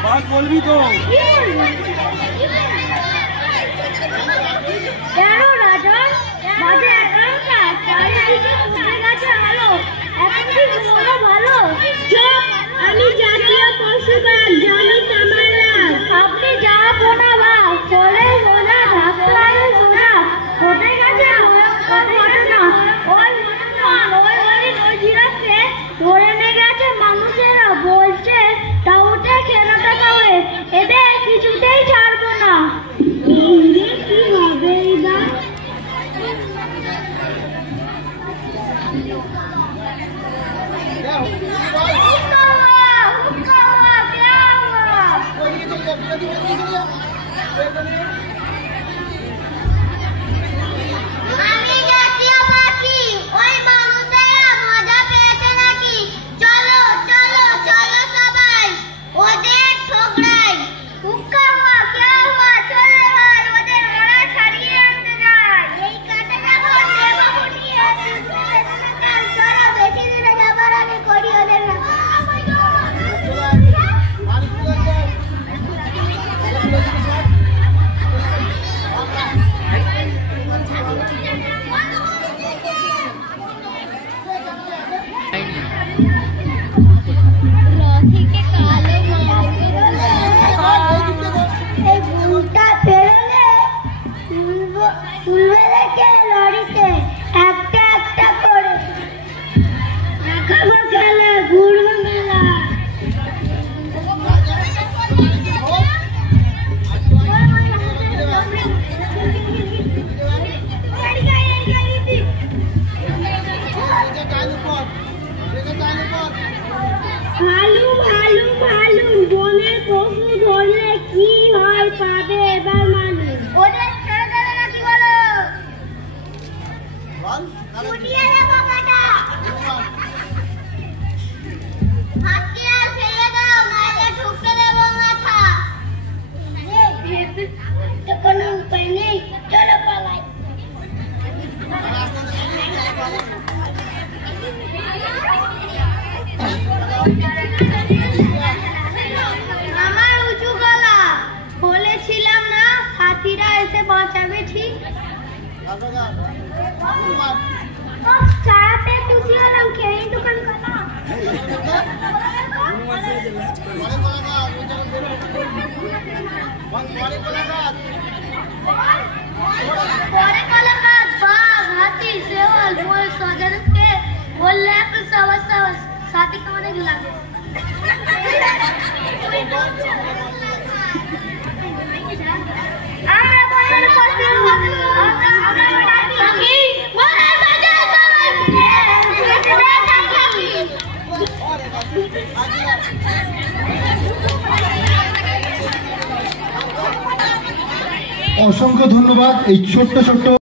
बात बोलबी तो কেন রাজা বাজে একান্তা চারিদিকে ঘুরে গেছে আলো এখন কি ঘুমোনো ভালো চুপ আমি জাতীয় পশুপাল জানি তামান্নার আপনি যা পোনা বা চলে সোজা ঢাকলায় সোজা কোথায় গেছে ঘটনা ওই জিরাফকে ধরে নিয়ে গেছে মানুষেরা বলছে টাউটে খেলাটা খাবে এদের কিছুতেই ছাড়বো না কি হবে এবার অসংখ্য ধন্যবাদ এই ছোট্ট ছোট্ট